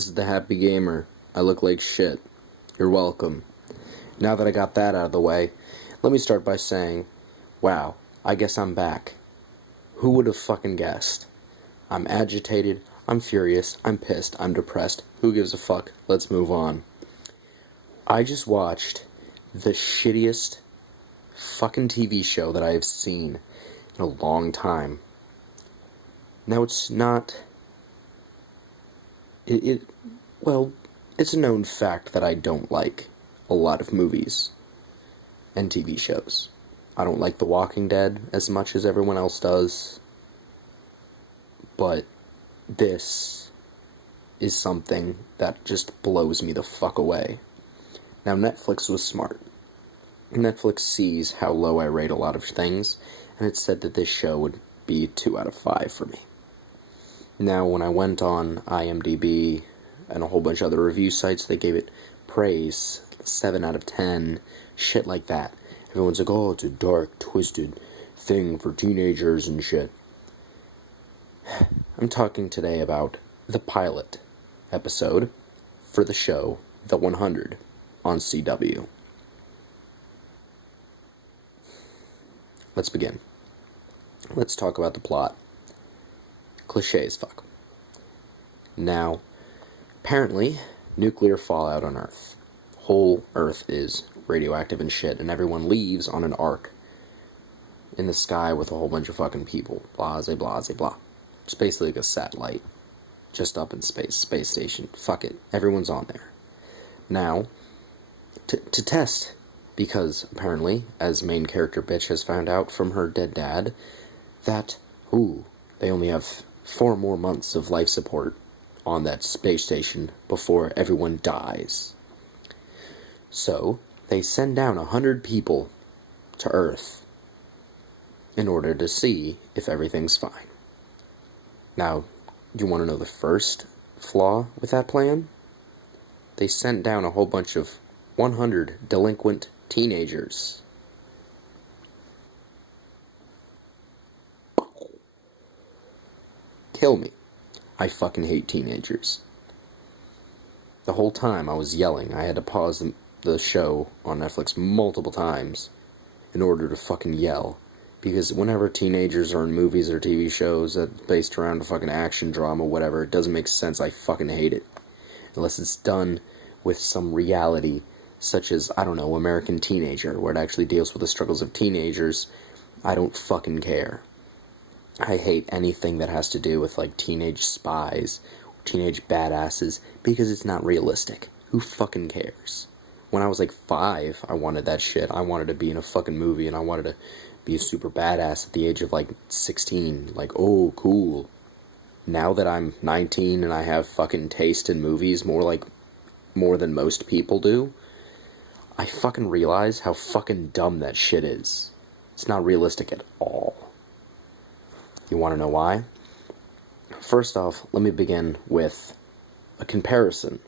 This is the Happy Gamer. I look like shit. You're welcome. Now that I got that out of the way, let me start by saying, wow, I guess I'm back. Who would have fucking guessed? I'm agitated, I'm furious, I'm pissed, I'm depressed. Who gives a fuck? Let's move on. I just watched the shittiest fucking TV show that I have seen in a long time. Now it's not... Well, it's a known fact that I don't like a lot of movies and TV shows. I don't like The Walking Dead as much as everyone else does, but this is something that just blows me the fuck away. Now, Netflix was smart. Netflix sees how low I rate a lot of things, and it said that this show would be 2 out of 5 for me. Now, when I went on IMDb and a whole bunch of other review sites, they gave it praise, 7 out of 10, shit like that. Everyone's like, oh, it's a dark, twisted thing for teenagers and shit. I'm talking today about the pilot episode for the show The 100 on CW. Let's begin. Let's talk about the plot. Cliché as fuck. Now, apparently, nuclear fallout on Earth. Whole Earth is radioactive and shit, and everyone leaves on an ark in the sky with a whole bunch of fucking people. Blase, blase, blah. It's basically like a satellite. Just up in space. Space station. Fuck it. Everyone's on there. Now, to test, because apparently, as main character bitch has found out from her dead dad, that, they only have 4 more months of life support on that space station before everyone dies. So, they send down 100 people to Earth in order to see if everything's fine. Now, you want to know the first flaw with that plan? They sent down a whole bunch of 100 delinquent teenagers. Kill me. I fucking hate teenagers. The whole time I was yelling. I had to pause the show on Netflix multiple times in order to fucking yell. Because whenever teenagers are in movies or TV shows that's based around a fucking action drama, whatever, it doesn't make sense. I fucking hate it. Unless it's done with some reality, such as, I don't know, American Teenager, where it actually deals with the struggles of teenagers. I don't fucking care. I hate anything that has to do with, like, teenage spies, teenage badasses, because it's not realistic. Who fucking cares? When I was, like, 5, I wanted that shit. I wanted to be in a fucking movie, and I wanted to be a super badass at the age of, like, 16. Like, oh, cool. Now that I'm 19 and I have fucking taste in movies more than most people do, I fucking realize how fucking dumb that shit is. It's not realistic at all. You want to know why? First off, let me begin with a comparison.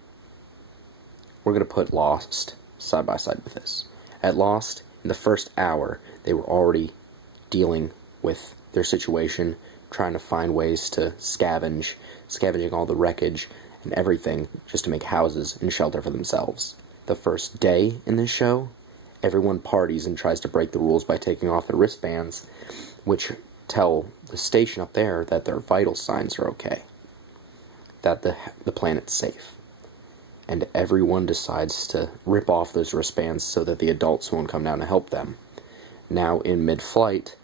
We're going to put Lost side by side with this. At Lost, in the first hour, they were already dealing with their situation, trying to find ways to scavenging all the wreckage and everything just to make houses and shelter for themselves. The first day in this show, everyone parties and tries to break the rules by taking off their wristbands, which tell the station up there that their vital signs are okay, that the planet's safe. And everyone decides to rip off those wristbands so that the adults won't come down to help them. Now, in mid-flight,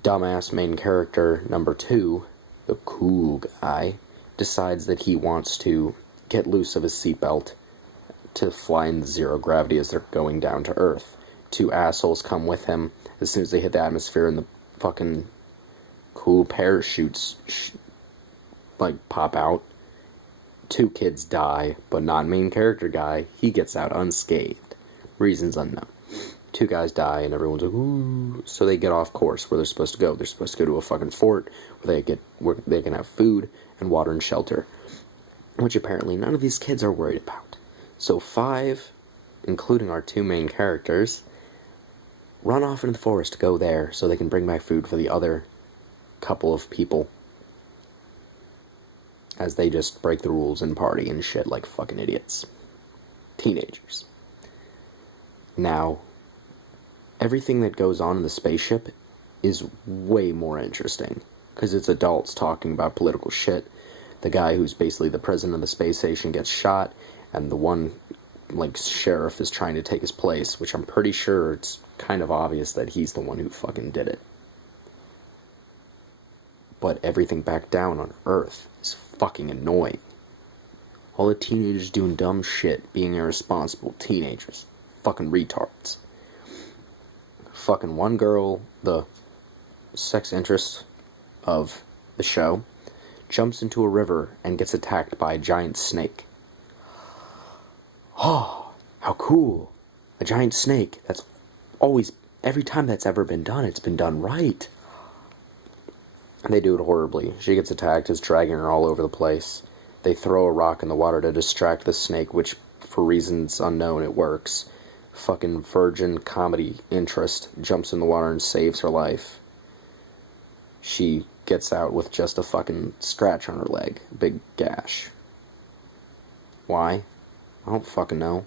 dumbass main character number 2, the cool guy, decides that he wants to get loose of his seatbelt to fly in zero gravity as they're going down to Earth. 2 assholes come with him. As soon as they hit the atmosphere and the fucking cool parachutes pop out, 2 kids die, but not main character guy. He gets out unscathed. Reasons unknown. 2 guys die, and everyone's like, ooh. So they get off course where they're supposed to go. They're supposed to go to a fucking fort where they can have food and water and shelter, which apparently none of these kids are worried about. So 5, including our 2 main characters, run off into the forest to go there so they can bring back food for the other couple of people. as they just break the rules and party and shit like fucking idiots. Teenagers. Now, everything that goes on in the spaceship is way more interesting, because it's adults talking about political shit. The guy who's basically the president of the space station gets shot, and the one, like, sheriff is trying to take his place, which I'm pretty sure it's kind of obvious that he's the one who fucking did it. But everything back down on Earth is fucking annoying. All the teenagers doing dumb shit, being irresponsible teenagers. Fucking retards. Fucking one girl, the sex interest of the show, jumps into a river and gets attacked by a giant snake. Oh, how cool. A giant snake. That's always, every time that's ever been done, it's been done right. And they do it horribly. She gets attacked, is dragging her all over the place. They throw a rock in the water to distract the snake, which, for reasons unknown, it works. Fucking virgin comedy interest jumps in the water and saves her life. She gets out with just a fucking scratch on her leg. Big gash. Why? I don't fucking know.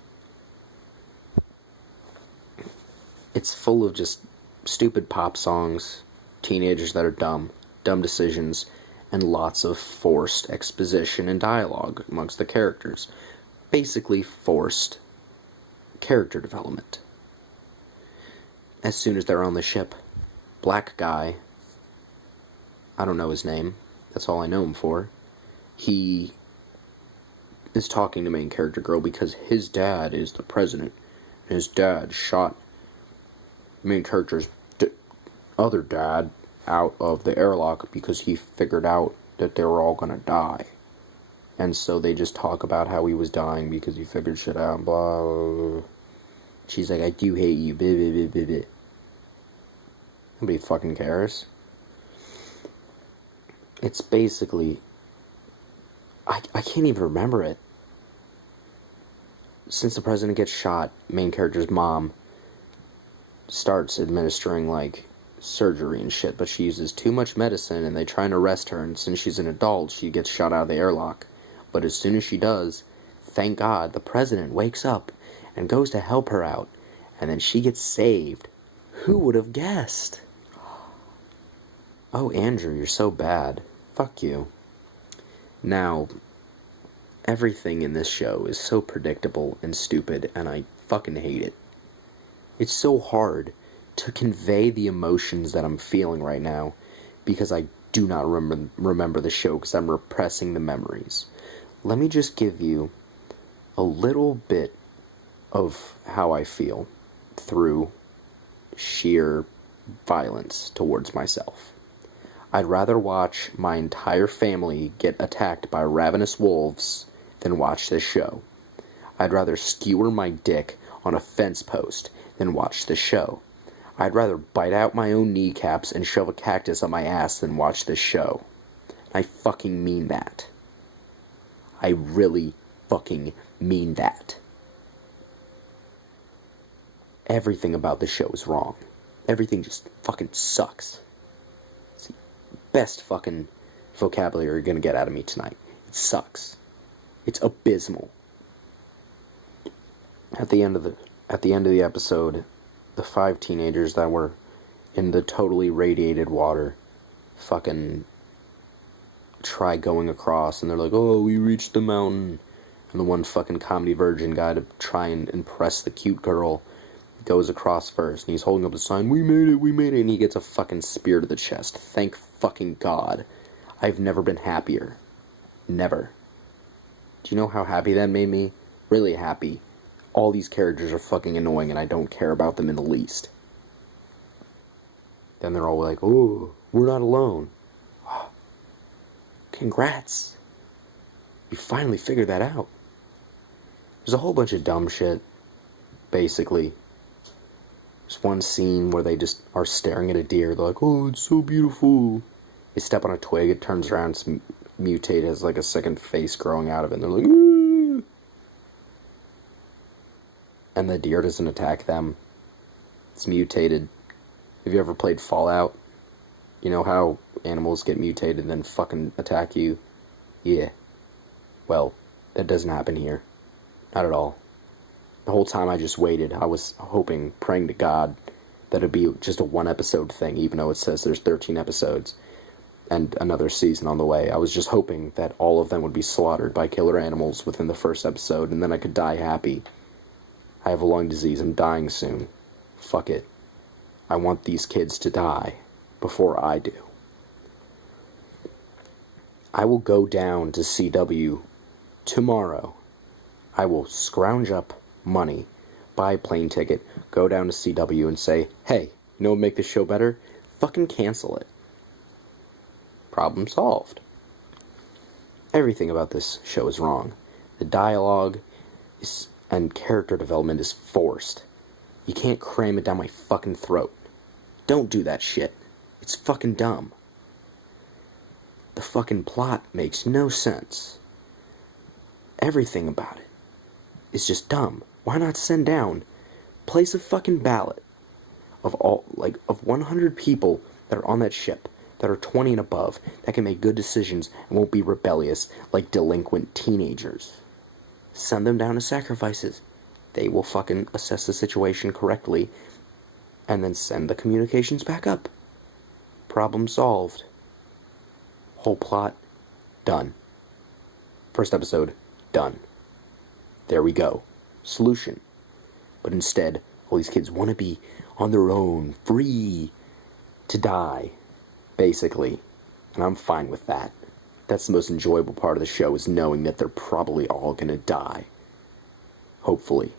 It's full of just stupid pop songs, teenagers that are dumb decisions, and lots of forced exposition and dialogue amongst the characters. Basically forced character development. As soon as they're on the ship, black guy, I don't know his name, that's all I know him for, he is talking to main character girl because his dad is the president, and his dad shot main character's other dad out of the airlock because he figured out that they were all gonna die. And so they just talk about how he was dying because he figured shit out, blah, blah, blah. She's like, I do hate you, blah, blah, blah, blah, blah. Nobody fucking cares. It's basically, I can't even remember it. Since the president gets shot, main character's mom starts administering, like, surgery and shit, but she uses too much medicine and they try and arrest her, and since she's an adult, she gets shot out of the airlock. But as soon as she does, thank God, the president wakes up and goes to help her out, and then she gets saved. Who would have guessed? Oh, Andrew, you're so bad. Fuck you. Now, everything in this show is so predictable and stupid, and I fucking hate it. It's so hard to convey the emotions that I'm feeling right now, because I do not remember the show, because I'm repressing the memories. Let me just give you a little bit of how I feel through sheer violence towards myself. I'd rather watch my entire family get attacked by ravenous wolves than watch this show. I'd rather skewer my dick on a fence post than watch this show. I'd rather bite out my own kneecaps and shove a cactus up my ass than watch this show. I fucking mean that. I really fucking mean that. Everything about this show is wrong. Everything just fucking sucks. It's the best fucking vocabulary you're gonna get out of me tonight. It sucks. It's abysmal. At the end of the episode, the 5 teenagers that were in the totally radiated water fucking try going across, and they're like, oh, we reached the mountain. And the one fucking comedy virgin guy, to try and impress the cute girl, goes across first, and he's holding up the sign, we made it, and he gets a fucking spear to the chest. Thank fucking God. I've never been happier. Never. Do you know how happy that made me? Really happy. All these characters are fucking annoying, and I don't care about them in the least. Then they're all like, oh, we're not alone. Congrats. You finally figured that out. There's a whole bunch of dumb shit, basically. There's one scene where they just are staring at a deer. They're like, oh, it's so beautiful. They step on a twig, it turns around, it's mutated, has like a second face growing out of it, and they're like, ooh. And the deer doesn't attack them. It's mutated. Have you ever played Fallout? You know how animals get mutated and then fucking attack you? Yeah. Well, that doesn't happen here. Not at all. The whole time I just waited, I was hoping, praying to God, that it'd be just a one-episode thing, even though it says there's 13 episodes and another season on the way. I was just hoping that all of them would be slaughtered by killer animals within the first episode, and then I could die happy. I have a lung disease. I'm dying soon. Fuck it. I want these kids to die before I do. I will go down to CW tomorrow. I will scrounge up money, buy a plane ticket, go down to CW and say, hey, you know what would make this show better? Fucking cancel it. Problem solved. Everything about this show is wrong. The dialogue and character development is forced. You can't cram it down my fucking throat. Don't do that shit. It's fucking dumb. The fucking plot makes no sense. Everything about it is just dumb. Why not send down, place a fucking ballot of 100 people that are on that ship, that are 20 and above, that can make good decisions and won't be rebellious like delinquent teenagers. Send them down as sacrifices. They will fucking assess the situation correctly and then send the communications back up. Problem solved. Whole plot, done. First episode, done. There we go. Solution. But instead, all these kids want to be on their own, free to die, basically. And I'm fine with that. That's the most enjoyable part of the show, is knowing that they're probably all gonna die. Hopefully.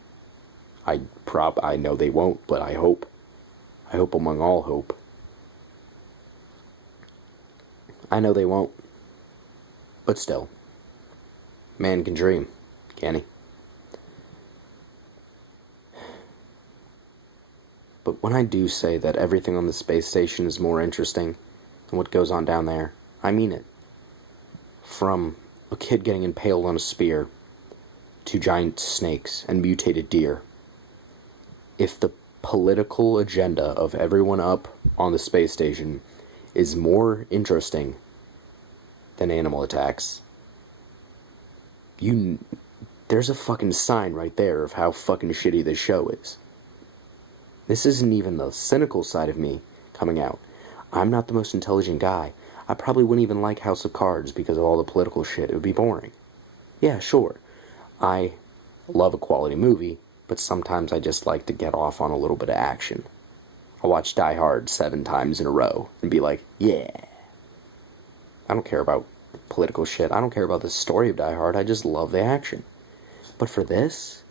I know they won't, but I hope. I hope among all hope. I know they won't. But still. Man can dream, can't he? But when I do say that everything on the space station is more interesting than what goes on down there, I mean it. From a kid getting impaled on a spear, to giant snakes and mutated deer. If the political agenda of everyone up on the space station is more interesting than animal attacks, there's a fucking sign right there of how fucking shitty this show is. This isn't even the cynical side of me coming out. I'm not the most intelligent guy. I probably wouldn't even like House of Cards because of all the political shit. It would be boring. Yeah, sure. I love a quality movie, but sometimes I just like to get off on a little bit of action. I'll watch Die Hard 7 times in a row and be like, yeah. I don't care about political shit. I don't care about the story of Die Hard. I just love the action. But for this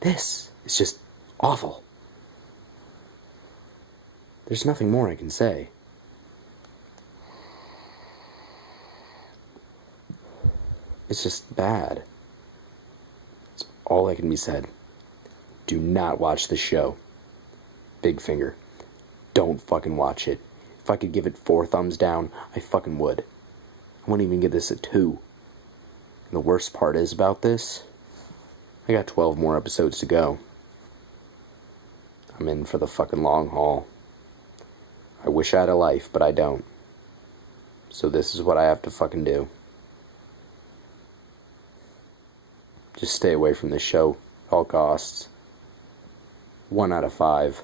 is just awful. There's nothing more I can say. It's just bad. It's all that can be said. Do not watch the show. Big finger. Don't fucking watch it. If I could give it 4 thumbs down, I fucking would. I wouldn't even give this a 2. And the worst part is about this, I got 12 more episodes to go. I'm in for the fucking long haul. I wish I had a life, but I don't. So this is what I have to fucking do. Just stay away from this show at all costs. 1 out of 5.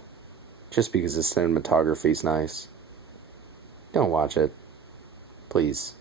Just because the cinematography's nice. Don't watch it. Please.